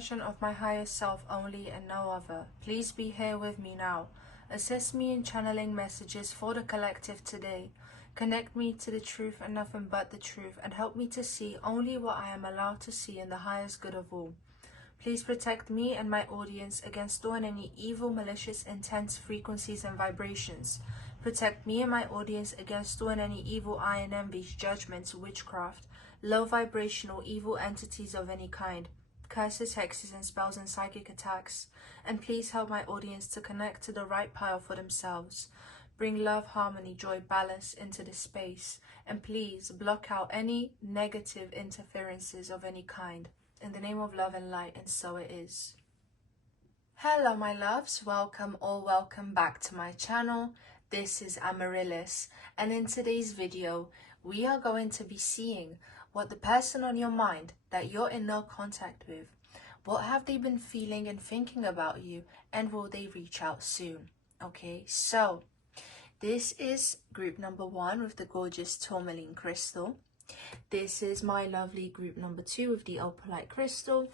version of my higher self only and no other. Please be here with me now. Assist me in channeling messages for the collective today. Connect me to the truth and nothing but the truth, and help me to see only what I am allowed to see in the highest good of all. Please protect me and my audience against doing any evil, malicious, intense frequencies and vibrations. Protect me and my audience against doing any evil eye and envies, judgments, witchcraft, low vibrational evil entities of any kind, curses, hexes, and spells and psychic attacks. And please help my audience to connect to the right pile for themselves. Bring love, harmony, joy, balance into this space. And please block out any negative interferences of any kind. In the name of love and light, and so it is. Hello my loves, welcome or welcome back to my channel. This is Amaryllis, and in today's video we are going to be seeing what the person on your mind that you're in no contact with, what have they been feeling and thinking about you, and will they reach out soon? Okay, so this is group number 1 with the gorgeous tourmaline crystal. This is my lovely group number 2 with the opalite crystal,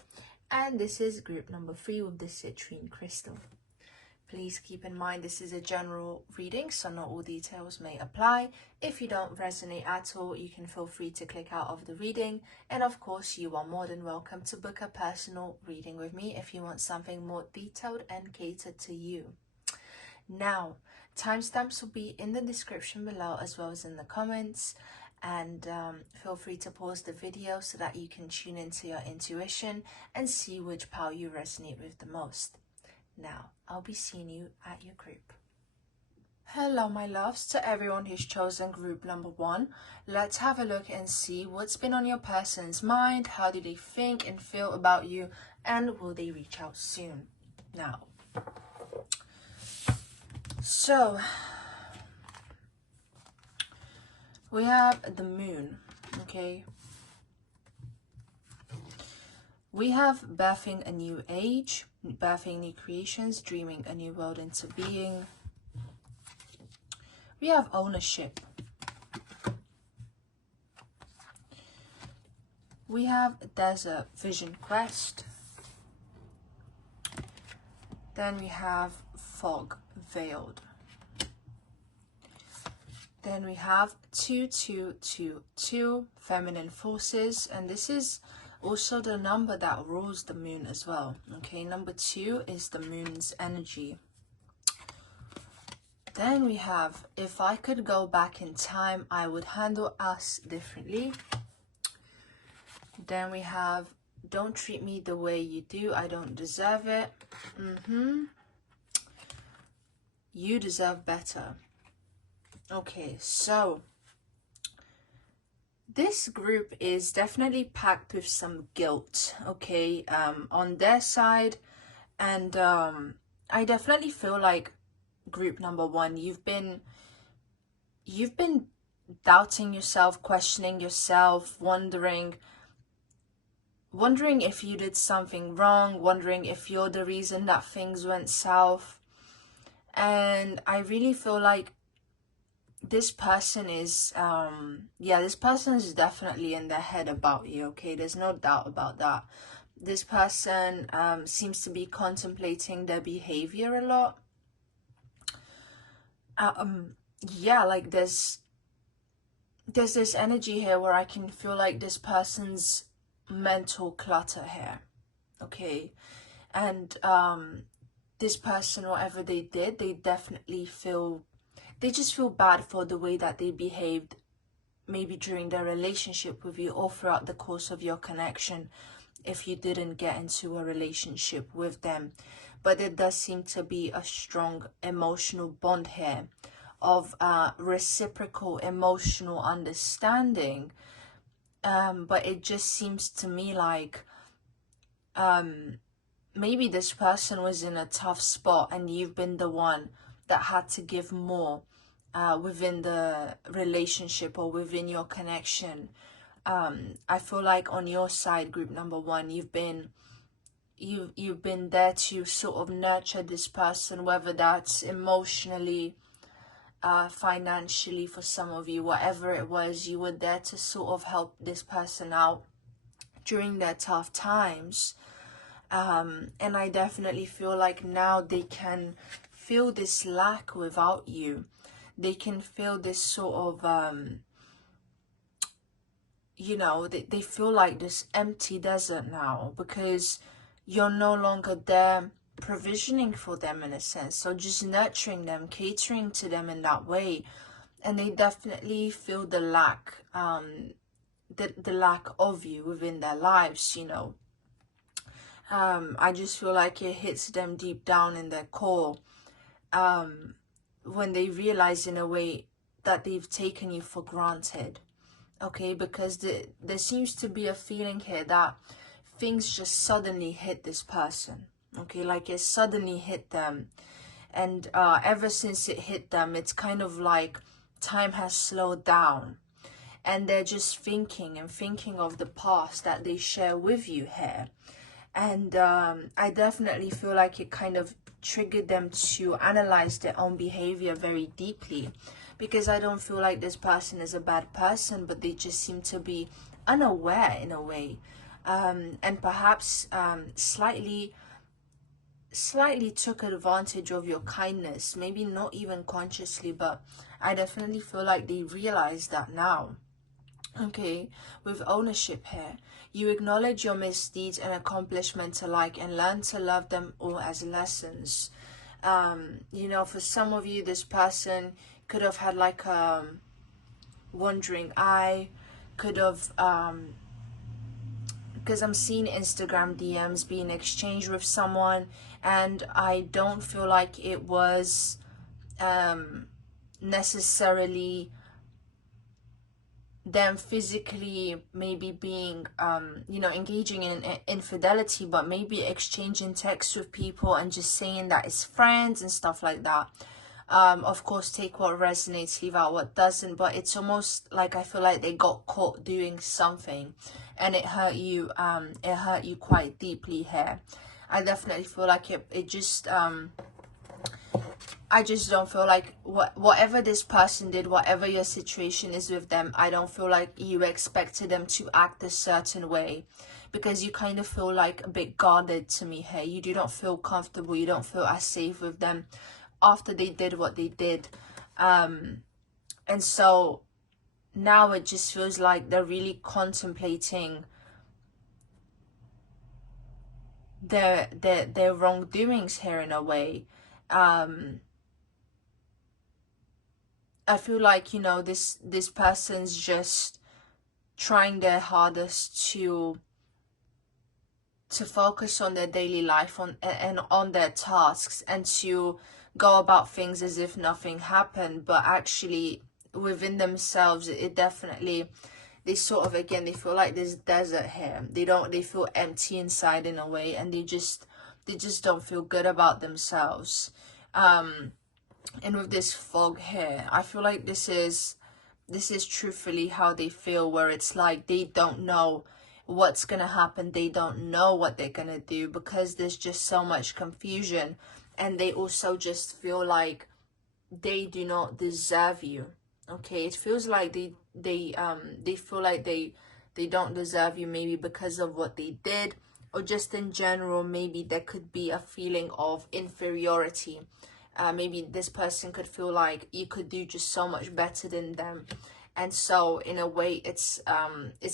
and this is group number 3 with the citrine crystal. Please keep in mind this is a general reading, so not all details may apply. If you don't resonate at all, you can feel free to click out of the reading, and of course you are more than welcome to book a personal reading with me if you want something more detailed and catered to you. Now, timestamps will be in the description below as well as in the comments. And feel free to pause the video so that you can tune into your intuition and see which pile you resonate with the most. Now, I'll be seeing you at your group. Hello my loves, to everyone who's chosen group number 1. Let's have a look and see what's been on your person's mind. How do they think and feel about you, and will they reach out soon? Now, so we have the moon, okay? We have birthing a new age, birthing new creations, dreaming a new world into being. We have ownership. We have desert vision quest. Then we have fog veiled. Then we have 2222, feminine forces, and this is also the number that rules the moon as well. Okay, number 2 is the moon's energy. Then we have, if I could go back in time, I would handle us differently. Then we have, don't treat me the way you do, I don't deserve it. You deserve better. Okay, so this group is definitely packed with some guilt, okay, on their side. And I definitely feel like group number 1, you've been doubting yourself, questioning yourself, wondering if you did something wrong, wondering if you're the reason that things went south. And I really feel like this person is this person is definitely in their head about you, okay? There's no doubt about that. This person seems to be contemplating their behavior a lot. Like there's this energy here where I can feel like this person's mental clutter here, okay? And this person, whatever they did, they definitely they just feel bad for the way that they behaved, maybe during their relationship with you or throughout the course of your connection, if you didn't get into a relationship with them. But it does seem to be a strong emotional bond here of reciprocal emotional understanding. But it just seems to me like maybe this person was in a tough spot and you've been the one that had to give more within the relationship or within your connection. I feel like on your side, group number 1, you've been there to sort of nurture this person, whether that's emotionally, financially for some of you, whatever it was, you were there to sort of help this person out during their tough times. And I definitely feel like now they can feel this lack without you. They can feel this sort of you know, they feel like this empty desert now, because you're no longer there provisioning for them in a sense, so just nurturing them, catering to them in that way. And they definitely feel the lack, the lack of you within their lives, you know. I just feel like it hits them deep down in their core, when they realize in a way that they've taken you for granted. Okay, because there seems to be a feeling here that things just suddenly hit this person. Okay, like it suddenly hit them, and ever since it hit them, it's kind of like time has slowed down, and they're just thinking and thinking of the past that they share with you here. And I definitely feel like it kind of triggered them to analyze their own behavior very deeply, because I don't feel like this person is a bad person, but they just seem to be unaware in a way, and perhaps slightly took advantage of your kindness, maybe not even consciously, but I definitely feel like they realize that now. Okay, with ownership here, you acknowledge your misdeeds and accomplishments alike and learn to love them all as lessons. You know, for some of you, this person could have had like a wandering eye, could have, because I'm seeing Instagram DMs being exchanged with someone, and I don't feel like it was necessarily them physically maybe being you know, engaging in infidelity, but maybe exchanging texts with people and just saying that it's friends and stuff like that. Of course, take what resonates, leave out what doesn't, but it's almost like I feel like they got caught doing something and it hurt you quite deeply here. I definitely feel like it just I just don't feel like whatever this person did, whatever your situation is with them, I don't feel like you expected them to act a certain way, because you kind of feel like a bit guarded to me here. You do not feel comfortable, you don't feel as safe with them after they did what they did. And so now it just feels like they're really contemplating their wrongdoings here in a way. I feel like, you know, this person's just trying their hardest to focus on their daily life and on their tasks, and to go about things as if nothing happened, but actually within themselves it definitely, they sort of, again, they feel like there's desert here. They feel empty inside in a way, and they just don't feel good about themselves. And with this fog here, I feel like this is truthfully how they feel, where it's like they don't know what's gonna happen, they don't know what they're gonna do, because there's just so much confusion, and they also just feel like they do not deserve you. Okay, it feels like they feel like they don't deserve you, maybe because of what they did, or just in general, maybe there could be a feeling of inferiority. Maybe this person could feel like you could do just so much better than them, and so in a way it's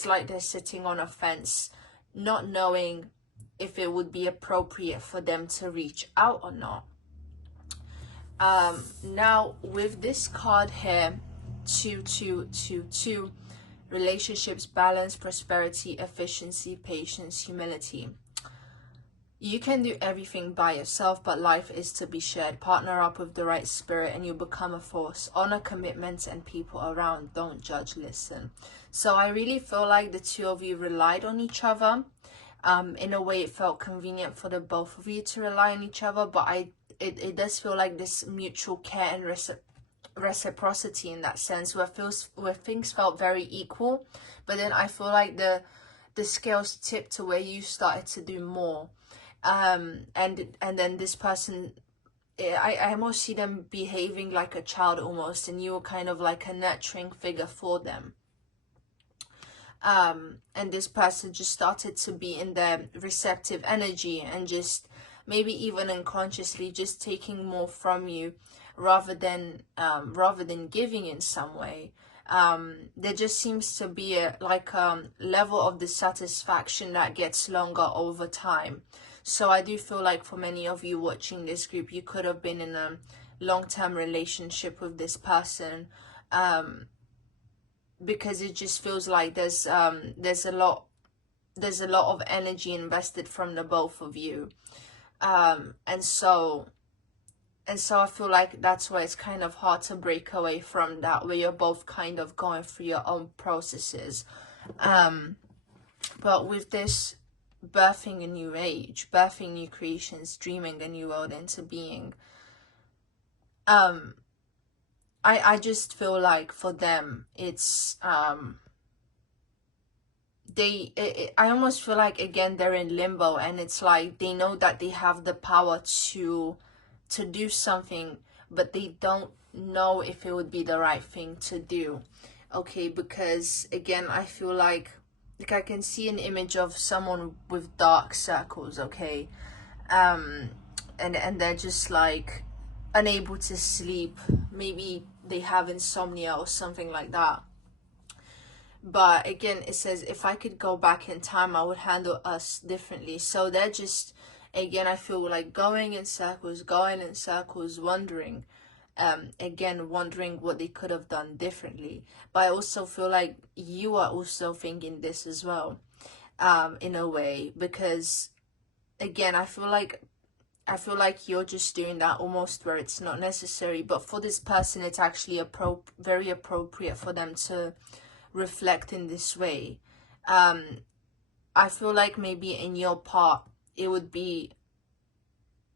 like they're sitting on a fence, not knowing if it would be appropriate for them to reach out or not. Now with this card here, 2 relationships, balance, prosperity, efficiency, patience, humility. You can do everything by yourself, but life is to be shared. Partner up with the right spirit and you become a force. Honor commitments and people around. Don't judge, listen. So I really feel like the two of you relied on each other. In a way, it felt convenient for the both of you to rely on each other, but it does feel like this mutual care and reciprocity in that sense, where things felt very equal, but then I feel like the scales tipped to where you started to do more. And then this person, I almost see them behaving like a child almost, and you were kind of like a nurturing figure for them. and this person just started to be in their receptive energy and just maybe even unconsciously just taking more from you rather than giving in some way. There just seems to be a level of dissatisfaction that gets longer over time. So I do feel like for many of you watching this group, you could have been in a long-term relationship with this person, because it just feels like there's a lot of energy invested from the both of you, and so I feel like that's why it's kind of hard to break away from that, where you're both kind of going through your own processes. But with this birthing a new age, birthing new creations, dreaming a new world into being, I just feel like for them it's I almost feel like, again, they're in limbo, and it's like they know that they have the power to do something, but they don't know if it would be the right thing to do. Okay, because again, I feel like I can see an image of someone with dark circles, okay, and they're just like unable to sleep. Maybe they have insomnia or something like that. But again, it says, if I could go back in time, I would handle us differently. So they're just, again, I feel like going in circles, wondering, wondering what they could have done differently. But I also feel like you are also thinking this as well, in a way, because again, I feel like you're just doing that almost where it's not necessary, but for this person, it's actually very appropriate for them to reflect in this way. I feel like maybe in your part, it would be,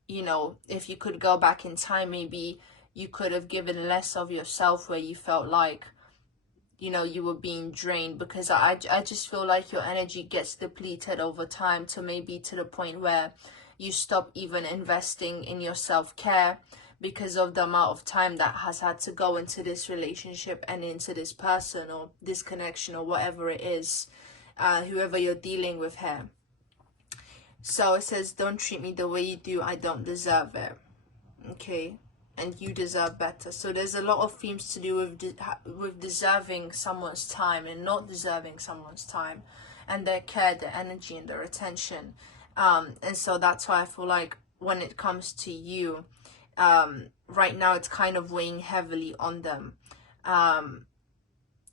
you know, if you could go back in time, maybe you could have given less of yourself where you felt like, you know, you were being drained, because I just feel like your energy gets depleted over time to maybe to the point where you stop even investing in your self-care because of the amount of time that has had to go into this relationship and into this person or this connection or whatever it is, whoever you're dealing with here. So it says, don't treat me the way you do, I don't deserve it. Okay, and you deserve better. So there's a lot of themes to do with deserving someone's time and not deserving someone's time and their care, their energy, and their attention. And so that's why I feel like when it comes to you, right now it's kind of weighing heavily on them.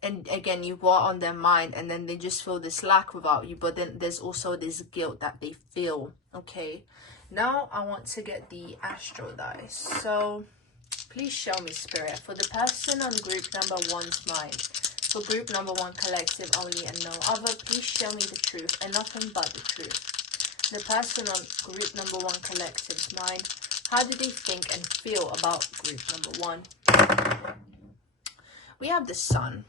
And again, you are on their mind, and then they just feel this lack without you, but then there's also this guilt that they feel. Okay, now I want to get the astro dice. So please show me, Spirit, for the person on group number 1's mind, for group number 1 collective only and no other, please show me the truth and nothing but the truth. The person on group number 1 collective's mind, how do they think and feel about group number 1? We have the Sun.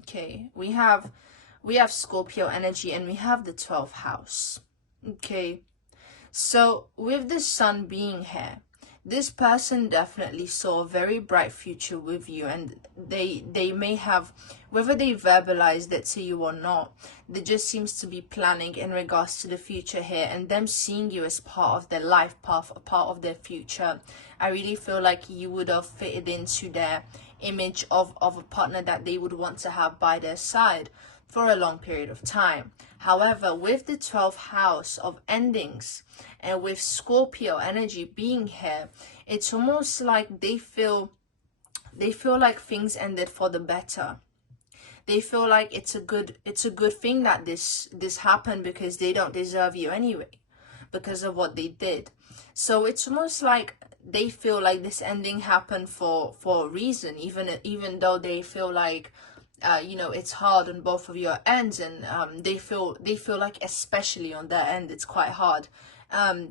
Okay, we have Scorpio energy, and we have the 12th house. Okay, so with the Sun being here, this person definitely saw a very bright future with you, and they may have, whether they verbalized it to you or not, there just seems to be planning in regards to the future here, and them seeing you as part of their life path, a part of their future. I really feel like you would have fitted into their image of a partner that they would want to have by their side for a long period of time. However, with the 12th house of endings and with Scorpio energy being here, it's almost like they feel like things ended for the better. They feel like it's a good thing that this happened, because they don't deserve you anyway because of what they did. So it's almost like they feel like this ending happened for a reason, even though they feel like you know, it's hard on both of your ends, and they feel like, especially on their end, it's quite hard.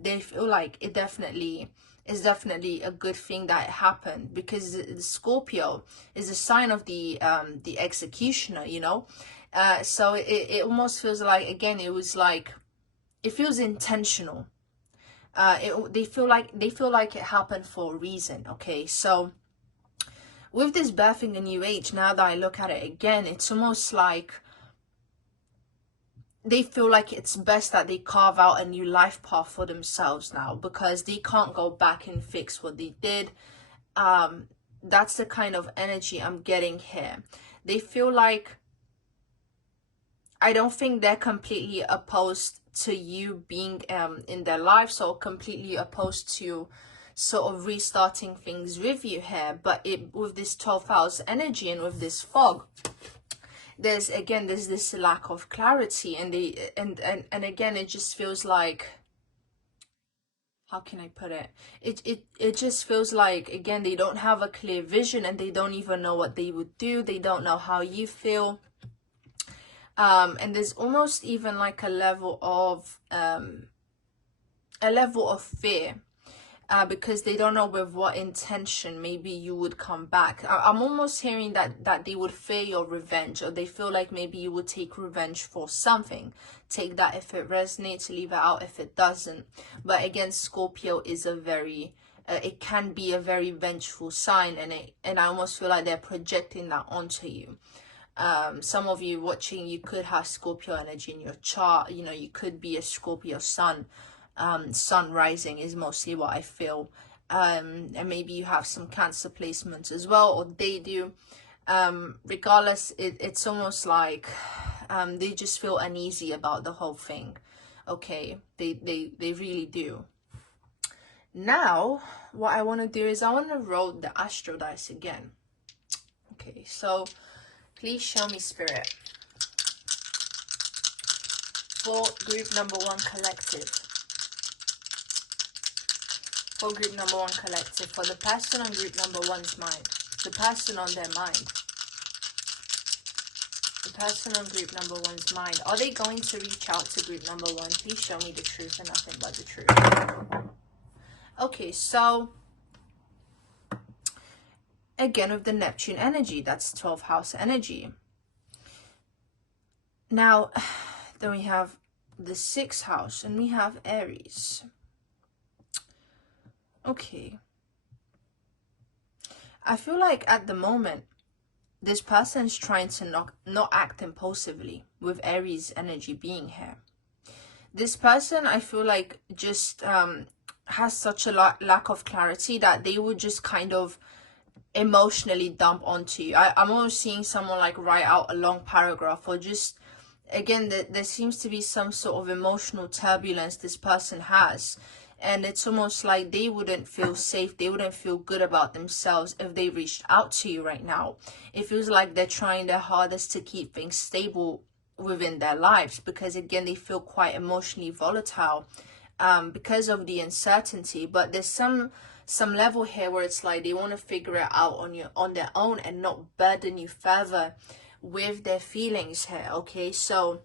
They feel like it's definitely a good thing that it happened, because the Scorpio is a sign of the executioner, you know. So it almost feels like, again, it feels intentional. They feel like it happened for a reason. Okay, so with this birthing a new age, now that I look at it again, it's almost like they feel like it's best that they carve out a new life path for themselves now, because they can't go back and fix what they did. That's the kind of energy I'm getting here. They feel like, I don't think they're completely opposed to you being in their lives, or completely opposed to sort of restarting things with you here. But with this 12th house energy and with this fog, there's this lack of clarity, and again, it just feels like, how can I put it? It just feels like, again, they don't have a clear vision, and they don't even know what they would do. They don't know how you feel. And there's almost even like a level of fear, because they don't know with what intention maybe you would come back. I'm almost hearing that they would fear your revenge, or they feel like maybe you would take revenge for something. Take that if it resonates, leave it out if it doesn't. But again, Scorpio is a very it can be a very vengeful sign, and I almost feel like they're projecting that onto you. Some of you watching, you could have Scorpio energy in your chart. You know, you could be a Scorpio sun. Sun rising is mostly what I feel. And maybe you have some Cancer placements as well, or they do. Regardless, it's almost like they just feel uneasy about the whole thing. Okay, they really do. Now, what I want to do is I want to roll the astro dice again. Okay, so please show me, Spirit, for group number 1 collective. For group number 1 collective, for the person on group number 1's mind, the person on their mind, the person on group number 1's mind, are they going to reach out to group number 1? Please show me the truth and nothing but the truth. Okay, so again, with the Neptune energy, that's 12th house energy. Now, then we have the 6th house, and we have Aries. Okay. I feel like at the moment, this person is trying to not act impulsively, with Aries energy being here. This person, I feel like, just has such a lack of clarity that they would just kind of emotionally dump onto you. I'm almost seeing someone like write out a long paragraph, or just, again, there seems to be some sort of emotional turbulence this person has. And it's almost like they wouldn't feel safe, they wouldn't feel good about themselves if they reached out to you right now. It feels like they're trying their hardest to keep things stable within their lives, because again, they feel quite emotionally volatile because of the uncertainty. But there's some level here where it's like they want to figure it out on their own, and not burden you further with their feelings here. Okay, so,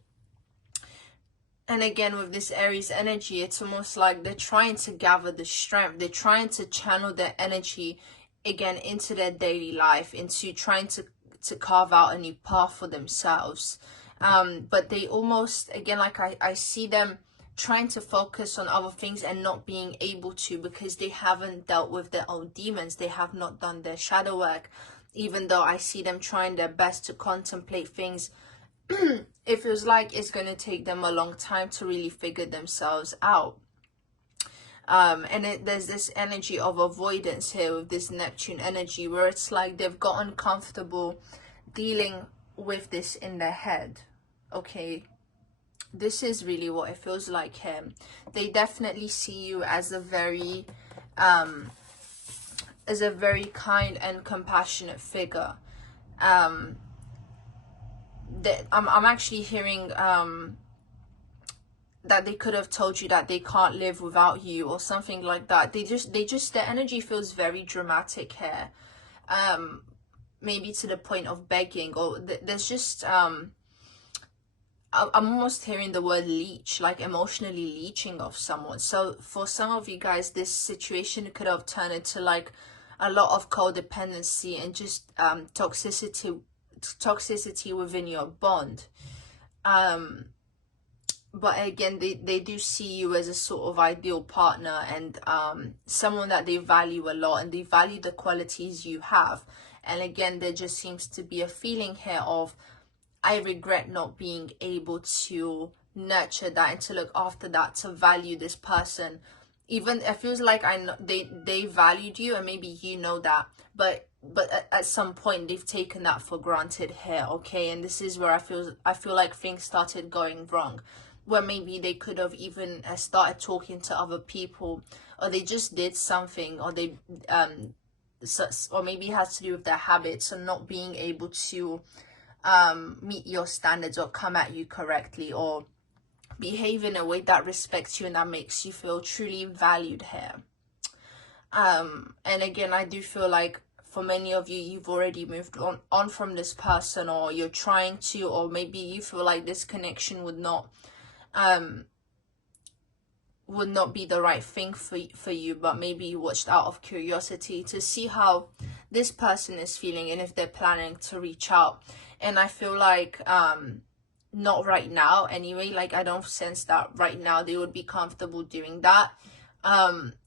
and again, with this Aries energy, it's almost like they're trying to gather the strength. They're trying to channel their energy again into their daily life, into trying to carve out a new path for themselves. But they almost, again, like I see them trying to focus on other things and not being able to, because they haven't dealt with their own demons. They have not done their shadow work. Even though I see them trying their best to contemplate things, it feels like it's going to take them a long time to really figure themselves out. And there's this energy of avoidance here with this Neptune energy, where it's like they've gotten comfortable dealing with this in their head. Okay, this is really what it feels like here. They definitely see you as a very kind and compassionate figure. I'm actually hearing that they could have told you that they can't live without you, or something like that. Their energy feels very dramatic here, maybe to the point of begging, or there's just I'm almost hearing the word leech, like emotionally leeching off someone. So for some of you guys, this situation could have turned into like a lot of codependency and just toxicity within your bond. But again, they do see you as a sort of ideal partner, and someone that they value a lot, and they value the qualities you have. And again, there just seems to be a feeling here of, I regret not being able to nurture that and to look after that, to value this person. Even it feels like I know they valued you, and maybe you know that, but at some point they've taken that for granted here, okay? And this is where I feel like things started going wrong, where maybe they could have even started talking to other people, or they just did something, or they or maybe it has to do with their habits and not being able to meet your standards or come at you correctly, or behave in a way that respects you and that makes you feel truly valued here. And again, I do feel like for many of you, you've already moved on from this person, or you're trying to, or maybe you feel like this connection would not be the right thing for you, but maybe you watched out of curiosity to see how this person is feeling and if they're planning to reach out. And I feel like not right now anyway. Like, I don't sense that right now they would be comfortable doing that.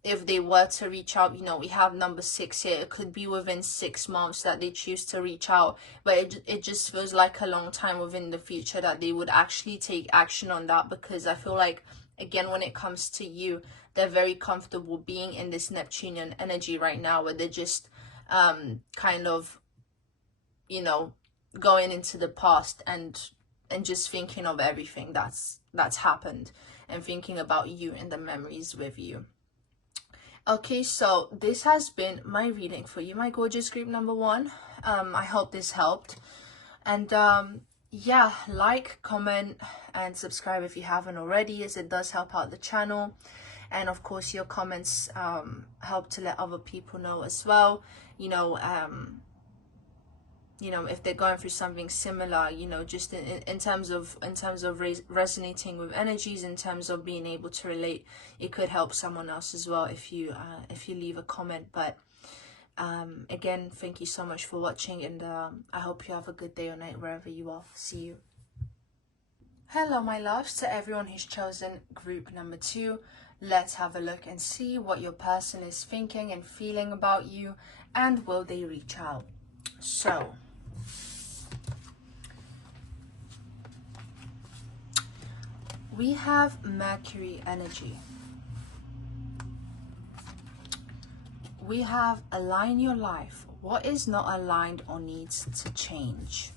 If they were to reach out, you know, we have number 6 here. It could be within 6 months that they choose to reach out, but it just feels like a long time within the future that they would actually take action on that, because I feel like, again, when it comes to you, they're very comfortable being in this Neptunian energy right now, where they're just kind of, you know, going into the past and just thinking of everything that's happened, and thinking about you and the memories with you. Okay, so this has been my reading for you, my gorgeous group number 1. I hope this helped. And yeah, like, comment, and subscribe if you haven't already, as it does help out the channel. And of course, your comments help to let other people know as well. You know, if they're going through something similar, you know, just in terms of resonating with energies, in terms of being able to relate, it could help someone else as well if you leave a comment. But again, thank you so much for watching, and I hope you have a good day or night wherever you are. See you. Hello, my loves, to everyone who's chosen group number 2. Let's have a look and see what your person is thinking and feeling about you, and will they reach out. So we have Mercury energy. We have align your life. What is not aligned or needs to change?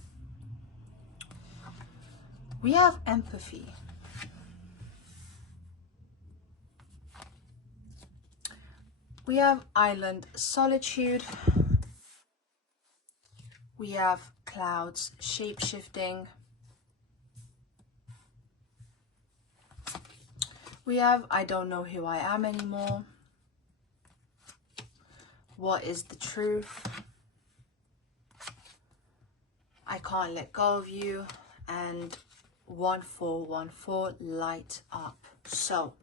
We have empathy. We have island solitude. We have clouds shape-shifting. We have I don't know who I am anymore. What is the truth? I can't let go of you. And 1414, light up. So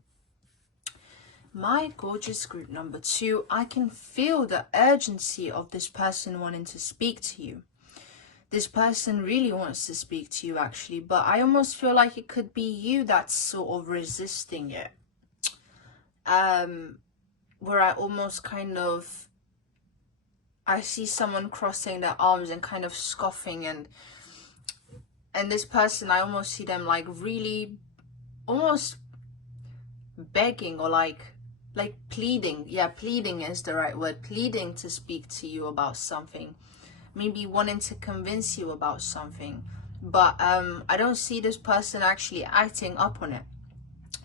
my gorgeous group number 2, I can feel the urgency of this person wanting to speak to you. This person really wants to speak to you, actually, but I almost feel like it could be you that's sort of resisting it. Where I almost kind of, I see someone crossing their arms and kind of scoffing, and this person, I almost see them like really almost begging, or like pleading. Yeah, pleading is the right word. Pleading to speak to you about something. Maybe wanting to convince you about something. But I don't see this person actually acting up on it.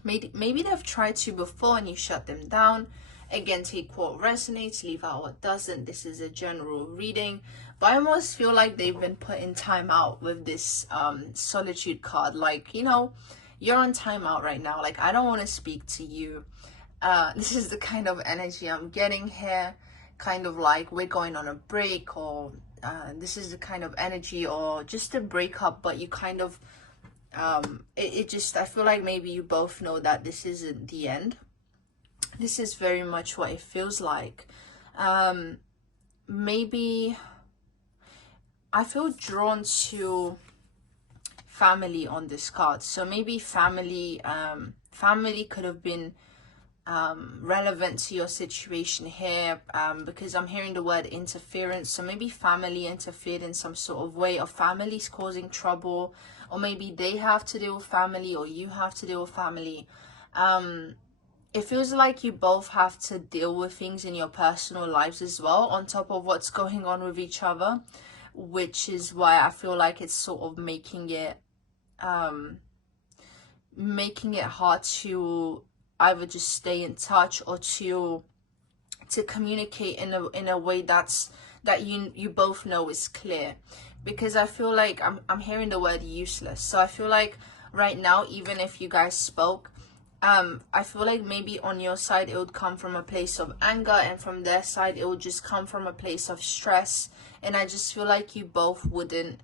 Maybe they've tried to before and you shut them down. Again, take what resonates, leave out what doesn't. This is a general reading. But I almost feel like they've been put in time out with this solitude card. Like, you know, you're on timeout right now. Like, I don't want to speak to you. This is the kind of energy I'm getting here. Kind of like we're going on a break, or this is the kind of energy, or just a breakup, but you kind of, it just, I feel like maybe you both know that this isn't the end. This is very much what it feels like. Maybe I feel drawn to family on this card. So maybe family could have been relevant to your situation here, because I'm hearing the word interference. So maybe family interfered in some sort of way, or families causing trouble, or maybe they have to deal with family, or you have to deal with family. It feels like you both have to deal with things in your personal lives as well, on top of what's going on with each other, which is why I feel like it's sort of making it hard to either just stay in touch, or to communicate in a way that you both know is clear. Because I feel like I'm hearing the word useless. So I feel like right now, even if you guys spoke, I feel like maybe on your side it would come from a place of anger, and from their side it would just come from a place of stress. And I just feel like you both wouldn't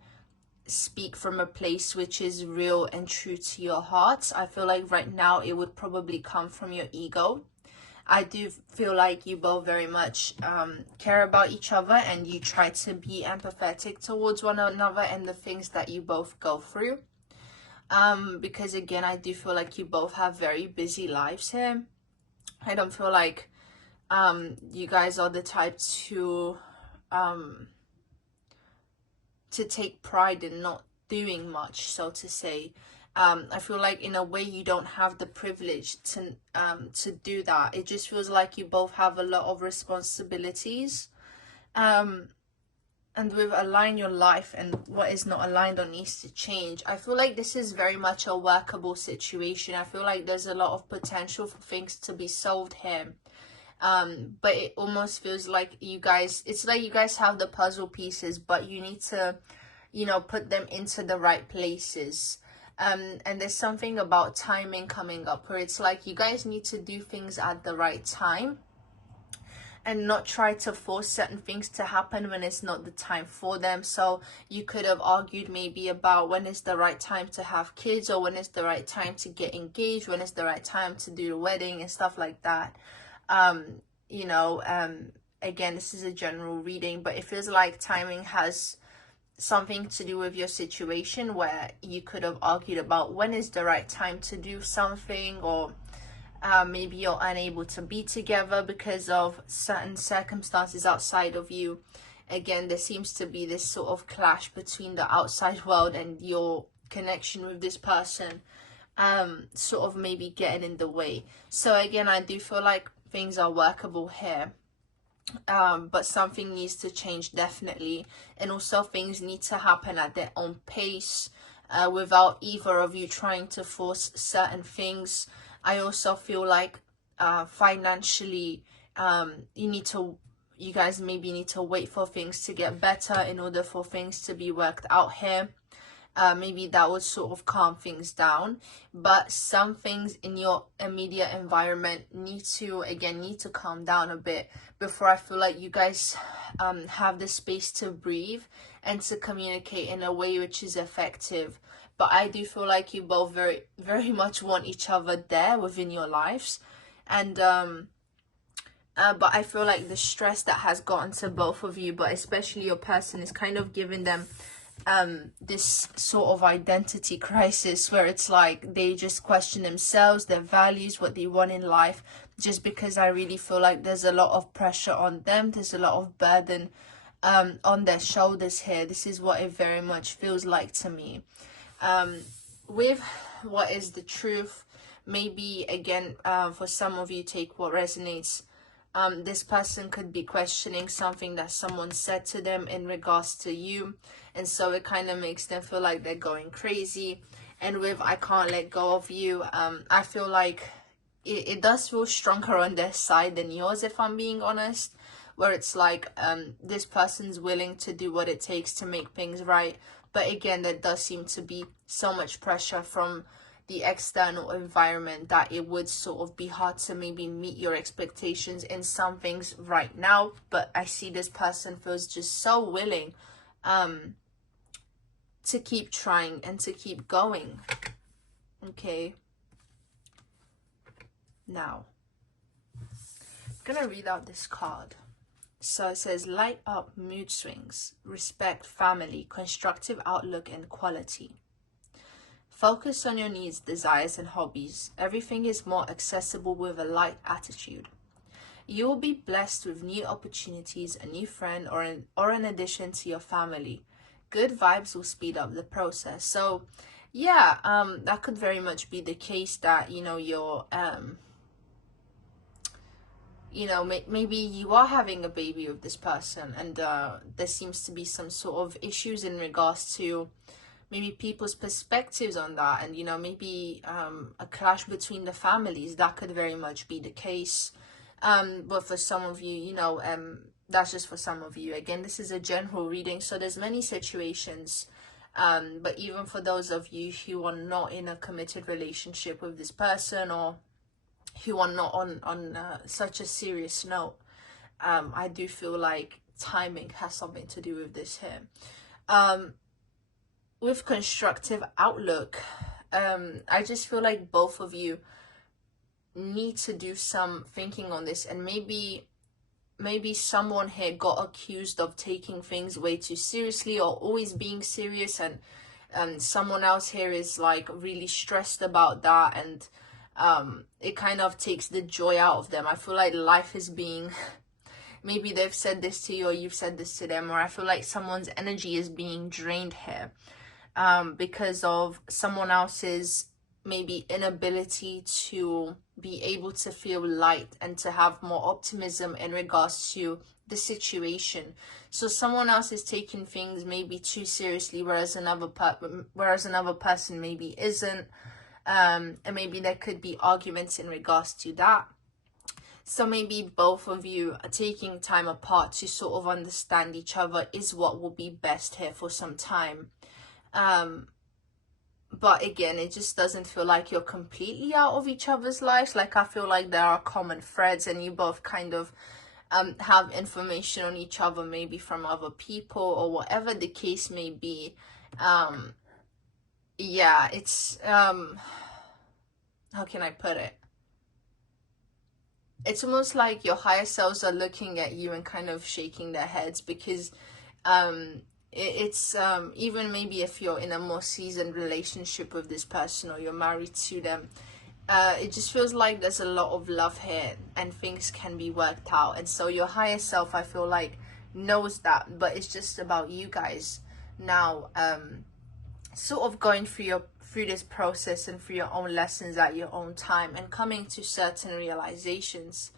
speak from a place which is real and true to your heart. I feel like right now it would probably come from your ego. I do feel like you both very much care about each other, and you try to be empathetic towards one another and the things that you both go through. Because again, I do feel like you both have very busy lives here. I don't feel like you guys are the type to take pride in not doing much, so to say. I feel like in a way you don't have the privilege to do that. It just feels like you both have a lot of responsibilities. And with align your life and what is not aligned or needs to change, I feel like this is very much a workable situation. I feel like there's a lot of potential for things to be solved here. But it almost feels like it's like you guys have the puzzle pieces, but you need to, put them into the right places. And there's something about timing coming up where it's like you guys need to do things at the right time, and not try to force certain things to happen when it's not the time for them. So you could have argued maybe about when is the right time to have kids, or when is the right time to get engaged, when is the right time to do the wedding and stuff like that. Again, this is a general reading, but it feels like timing has something to do with your situation, where you could have argued about when is the right time to do something, or maybe you're unable to be together because of certain circumstances outside of you. Again, there seems to be this sort of clash between the outside world and your connection with this person, sort of maybe getting in the way. So again, I do feel like things are workable here, but something needs to change, definitely. And also things need to happen at their own pace, without either of you trying to force certain things. I also feel like financially, you guys maybe need to wait for things to get better in order for things to be worked out here. Maybe that would sort of calm things down, but some things in your immediate environment need to calm down a bit before I feel like you guys have the space to breathe and to communicate in a way which is effective. But I do feel like you both very, very much want each other there within your lives. And but I feel like the stress that has gotten to both of you, but especially your person, is kind of giving them this sort of identity crisis, where it's like they just question themselves, their values, what they want in life, just because I really feel like there's a lot of pressure on them. There's a lot of burden on their shoulders here. This is what it very much feels like to me. With what is the truth, maybe again, for some of you, take what resonates. This person could be questioning something that someone said to them in regards to you, and so it kind of makes them feel like they're going crazy. And with I can't let go of you, I feel like it does feel stronger on their side than yours, if I'm being honest, where it's like this person's willing to do what it takes to make things right. But again, there does seem to be so much pressure from the external environment that it would sort of be hard to maybe meet your expectations in some things right now. But I see this person feels just so willing to keep trying and to keep going. Okay, now I'm gonna read out this card. So it says, light up mood swings, respect family, constructive outlook and quality. Focus on your needs, desires, and hobbies. Everything is more accessible with a light attitude. You will be blessed with new opportunities, a new friend, or an addition to your family. Good vibes will speed up the process. So yeah, that could very much be the case, that you're maybe you are having a baby with this person, and there seems to be some sort of issues in regards to maybe people's perspectives on that, and maybe a clash between the families. That could very much be the case. But for some of you, that's just for some of you. Again, this is a general reading, so there's many situations. But even for those of you who are not in a committed relationship with this person, or who are not on such a serious note, I do feel like timing has something to do with this here. With constructive outlook, I just feel like both of you need to do some thinking on this, and maybe someone here got accused of taking things way too seriously, or always being serious, and someone else here is like really stressed about that, and it kind of takes the joy out of them. I feel like life is being maybe they've said this to you, or you've said this to them, or I feel like someone's energy is being drained here because of someone else's maybe inability to be able to feel light and to have more optimism in regards to the situation. So someone else is taking things maybe too seriously, whereas another person maybe isn't, and maybe there could be arguments in regards to that. So maybe both of you are taking time apart to sort of understand each other is what will be best here for some time. But again, it just doesn't feel like you're completely out of each other's lives. Like, I feel like there are common threads, and you both kind of have information on each other, maybe from other people, or whatever the case may be. Yeah, it's how can I put it? It's almost like your higher selves are looking at you and kind of shaking their heads, because it's even maybe if you're in a more seasoned relationship with this person, or you're married to them, it just feels like there's a lot of love here and things can be worked out. And so your higher self, I feel like, knows that, but it's just about you guys now sort of going through this process and through your own lessons at your own time, and coming to certain realizations.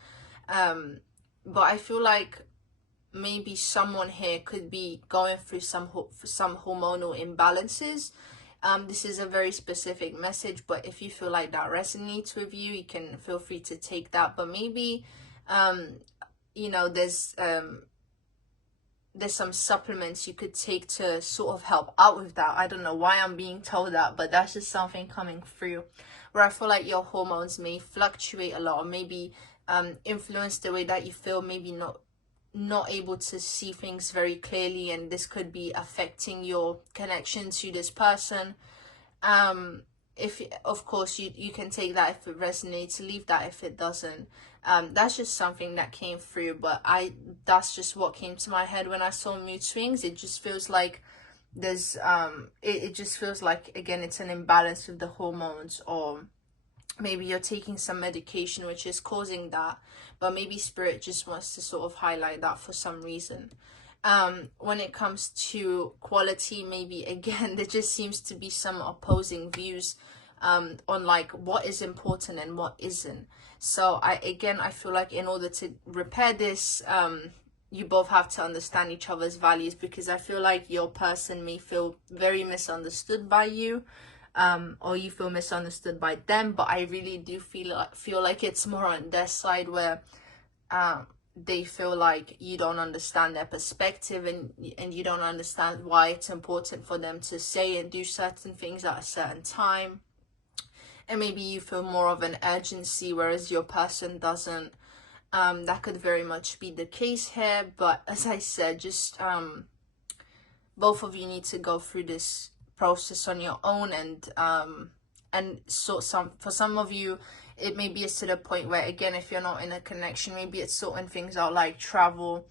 But I feel like maybe someone here could be going through some hormonal imbalances. This is a very specific message, but if you feel like that resonates with you, you can feel free to take that. But maybe there's some supplements you could take to sort of help out with that. I don't know why I'm being told that, but that's just something coming through, where I feel like your hormones may fluctuate a lot, or maybe influence the way that you feel, maybe not able to see things very clearly, and this could be affecting your connection to this person. If of course you can take that if it resonates, leave that if it doesn't. That's just something that came through, but that's just what came to my head when I saw mood swings. It just feels like there's it just feels like, again, it's an imbalance with the hormones, or maybe you're taking some medication which is causing that, but maybe spirit just wants to sort of highlight that for some reason. When it comes to quality, maybe again there just seems to be some opposing views on like what is important and what isn't. So I feel like in order to repair this, you both have to understand each other's values, because I feel like your person may feel very misunderstood by you, or you feel misunderstood by them. But I really do feel like it's more on their side, where they feel like you don't understand their perspective, and you don't understand why it's important for them to say and do certain things at a certain time. And maybe you feel more of an urgency, whereas your person doesn't. That could very much be the case here. But as I said, just both of you need to go through this process on your own, and so for some of you, it maybe is to the point where, again, if you're not in a connection, maybe it's sorting things out, like travel.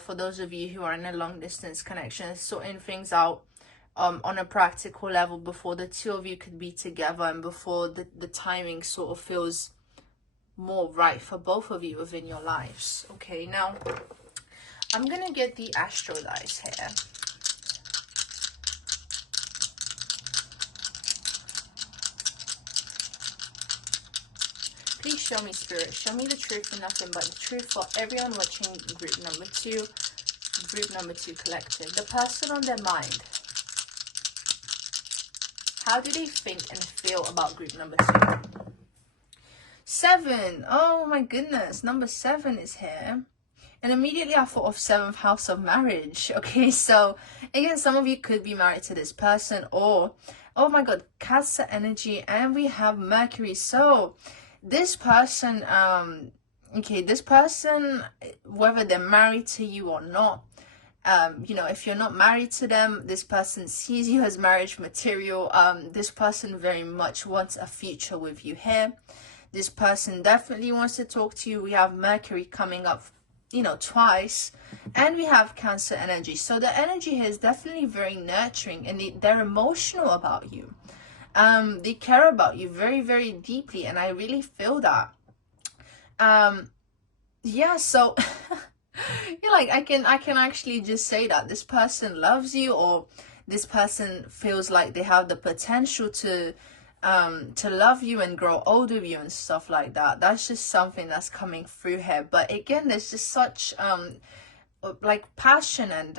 For those of you who are in a long distance connection, it's sorting things out on a practical level before the two of you could be together, and before the timing sort of feels more right for both of you within your lives. Okay, now I'm gonna get the astro dice here. Please show me, Spirit, show me the truth and nothing but the truth for everyone watching group number 2 collective. The person on their mind, how do they think and feel about group number 2? 7. Oh my goodness, number 7 is here. And immediately I thought of 7th house of marriage. Okay, so again, some of you could be married to this person, or, oh my god, Cancer energy, and we have Mercury. So this person, okay, this person, whether they're married to you or not, you know, if you're not married to them, this person sees you as marriage material. This person very much wants a future with you here. This person definitely wants to talk to you. We have Mercury coming up, you know, twice, and we have Cancer energy. So the energy here is definitely very nurturing, and they're emotional about you. They care about you very, very deeply, and I really feel that. Yeah, so you're like, I can actually just say that this person loves you, or this person feels like they have the potential to love you and grow old with you and stuff like that. That's just something that's coming through here. But again, there's just such like passion and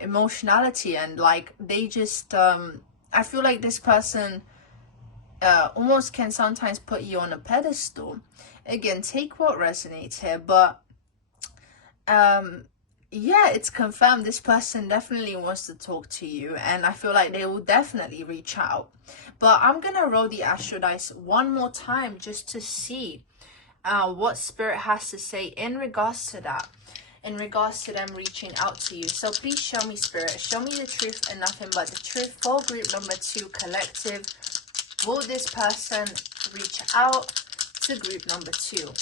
emotionality, and like they just I feel like this person almost can sometimes put you on a pedestal. Again, take what resonates here, but yeah, it's confirmed this person definitely wants to talk to you, and I feel like they will definitely reach out. But I'm gonna roll the astro dice one more time just to see what Spirit has to say in regards to that, in regards to them reaching out to you. So please show me, Spirit, show me the truth and nothing but the truth for group number 2 collective. Will this person reach out to group number 2?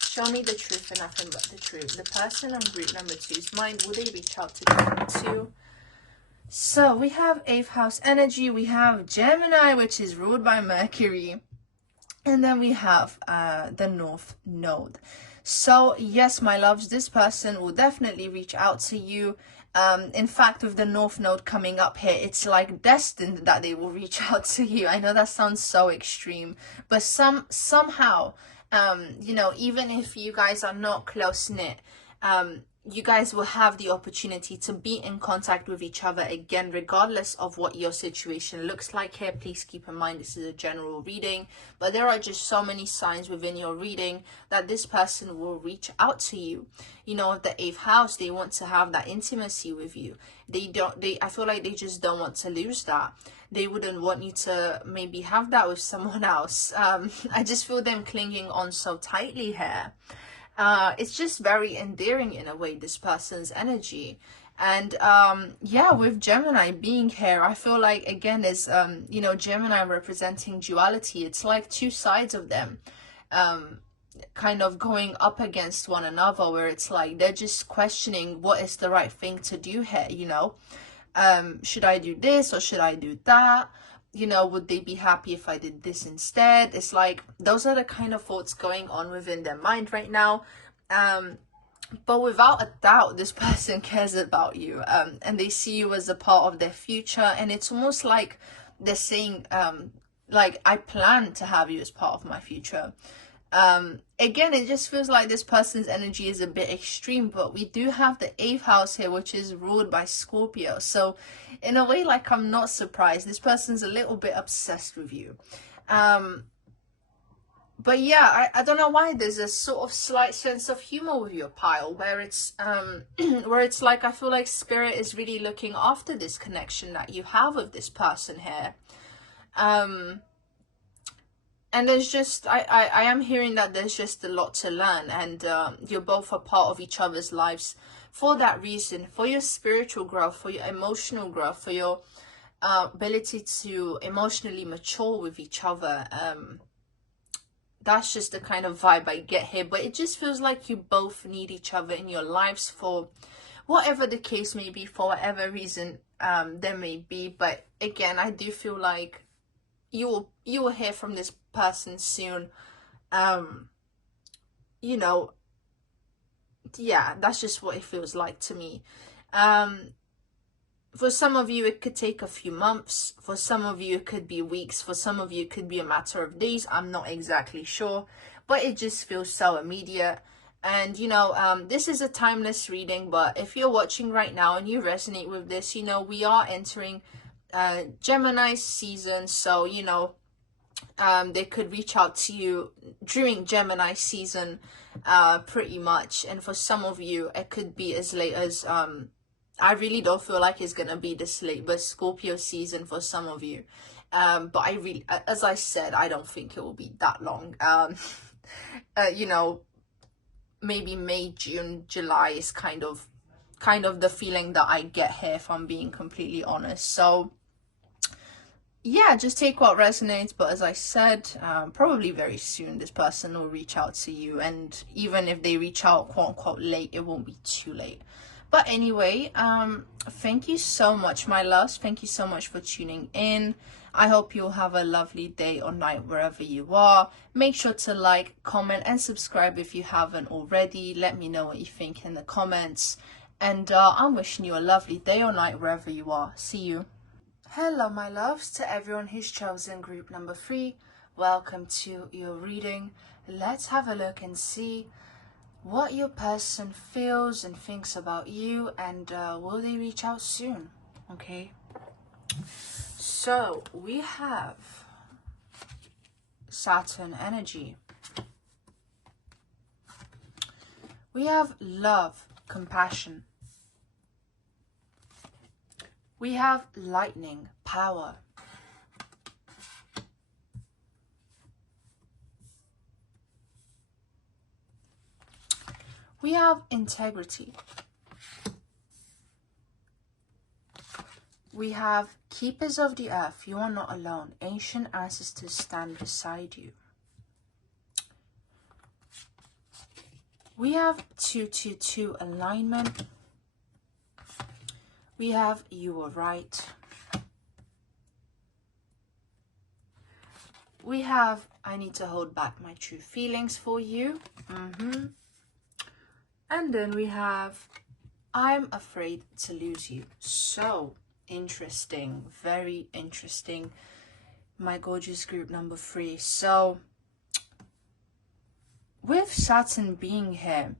Show me the truth and nothing but the truth. The person on group number 2's mind, will they reach out to group number 2? So we have 8th house energy. We have Gemini, which is ruled by Mercury. And then we have the North Node. So yes, my loves, this person will definitely reach out to you. In fact, with the North Node coming up here, it's like destined that they will reach out to you. I know that sounds so extreme, but somehow, you know, even if you guys are not close-knit, you guys will have the opportunity to be in contact with each other again, regardless of what your situation looks like here. Please keep in mind this is a general reading, but there are just so many signs within your reading that this person will reach out to you. You know, the 8th house, they want to have that intimacy with you. I feel like they just don't want to lose that. They wouldn't want you to maybe have that with someone else. I just feel them clinging on so tightly here. It's just very endearing in a way, this person's energy. And yeah, with Gemini being here, I feel like again is you know, Gemini representing duality. It's like two sides of them kind of going up against one another, where it's like they're just questioning what is the right thing to do here, you know. Should I do this or should I do that? You know, would they be happy if I did this instead? It's like those are the kind of thoughts going on within their mind right now. But without a doubt, this person cares about you, and they see you as a part of their future. And it's almost like they're saying, like, I plan to have you as part of my future. Again, it just feels like this person's energy is a bit extreme, but we do have the 8th house here, which is ruled by Scorpio. So in a way, like, I'm not surprised. This person's a little bit obsessed with you. But yeah, I don't know why there's a sort of slight sense of humor with your pile, where it's where it's like I feel like Spirit is really looking after this connection that you have with this person here. And there's just, I am hearing that there's just a lot to learn, and you're both a part of each other's lives for that reason, for your spiritual growth, for your emotional growth, for your ability to emotionally mature with each other. That's just the kind of vibe I get here, but it just feels like you both need each other in your lives for whatever the case may be, for whatever reason there may be. But again, I do feel like you will hear from this person soon. You know, yeah, that's just what it feels like to me. For some of you, it could take a few months. For some of you, it could be weeks. For some of you, it could be a matter of days. I'm not exactly sure, but it just feels so immediate. And, you know, this is a timeless reading, but if you're watching right now and you resonate with this, you know, we are entering Gemini season. So, you know, they could reach out to you during Gemini season, pretty much. And for some of you, it could be as late as, I really don't feel like it's gonna be this late, but Scorpio season for some of you. But I really, as I said, I don't think it will be that long. You know, maybe May, June, July is kind of the feeling that I get here, if I'm being completely honest. So yeah, just take what resonates. But as I said, probably very soon this person will reach out to you, and even if they reach out quote unquote late, it won't be too late. But anyway, thank you so much, my loves. Thank you so much for tuning in. I hope you'll have a lovely day or night wherever you are. Make sure to like, comment, and subscribe if you haven't already. Let me know what you think in the comments. And I'm wishing you a lovely day or night wherever you are. See you. Hello, my loves, to everyone who's chosen group number 3. Welcome to your reading. Let's have a look and see what your person feels and thinks about you, and will they reach out soon? Okay, so we have Saturn energy, we have love, compassion, we have lightning, power, we have integrity, we have keepers of the earth, you are not alone, ancient ancestors stand beside you. We have 222 alignment, we have you were right, we have I need to hold back my true feelings for you. And then we have, I'm afraid to lose you. So interesting, very interesting, my gorgeous group number 3. So with Saturn being here,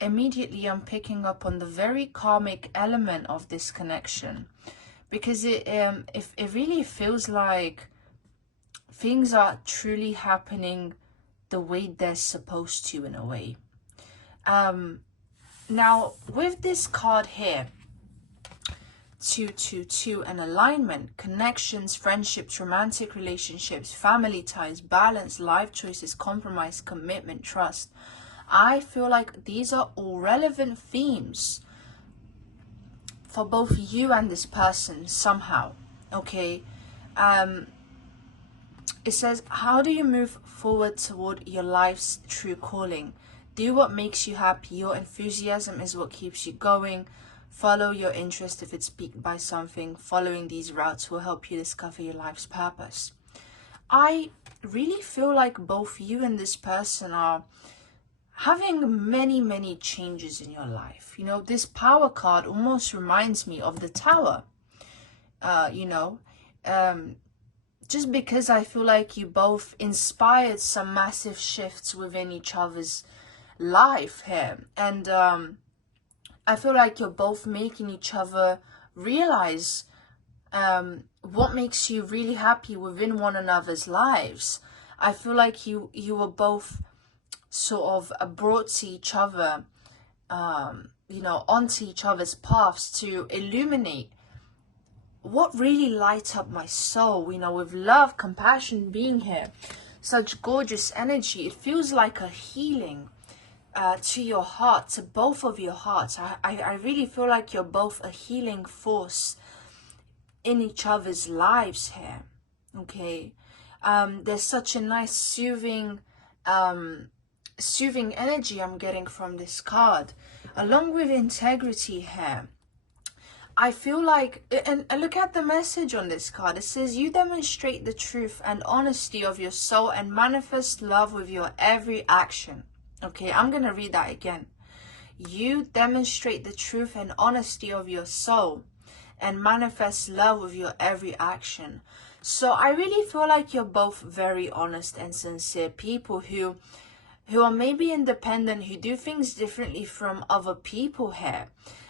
immediately I'm picking up on the very karmic element of this connection, because it really feels like things are truly happening the way they're supposed to, in a way. Now with this card here, 222 and alignment, connections, friendships, romantic relationships, family ties, balance, life choices, compromise, commitment, trust, I feel like these are all relevant themes for both you and this person somehow. Okay, it says, how do you move forward toward your life's true calling? Do what makes you happy. Your enthusiasm is what keeps you going. Follow your interest if it's piqued by something. Following these routes will help you discover your life's purpose. I really feel like both you and this person are having many changes in your life. You know, this power card almost reminds me of the Tower. You know, just because I feel like you both inspired some massive shifts within each other's life here, and I feel like you're both making each other realize what makes you really happy within one another's lives. I feel like you were both sort of brought to each other, you know, onto each other's paths to illuminate what really lights up my soul, you know, with love, compassion being here. Such gorgeous energy. It feels like a healing to your heart, to both of your hearts. I really feel like you're both a healing force in each other's lives here. Okay, there's such a nice soothing energy I'm getting from this card. along with integrity here. I feel like, and look at the message on this card. It says, you demonstrate the truth and honesty of your soul and manifest love with your every action. Okay, I'm going to read that again. You demonstrate the truth and honesty of your soul and manifest love with your every action. So I really feel like you're both very honest and sincere people who are maybe independent, who do things differently from other people here.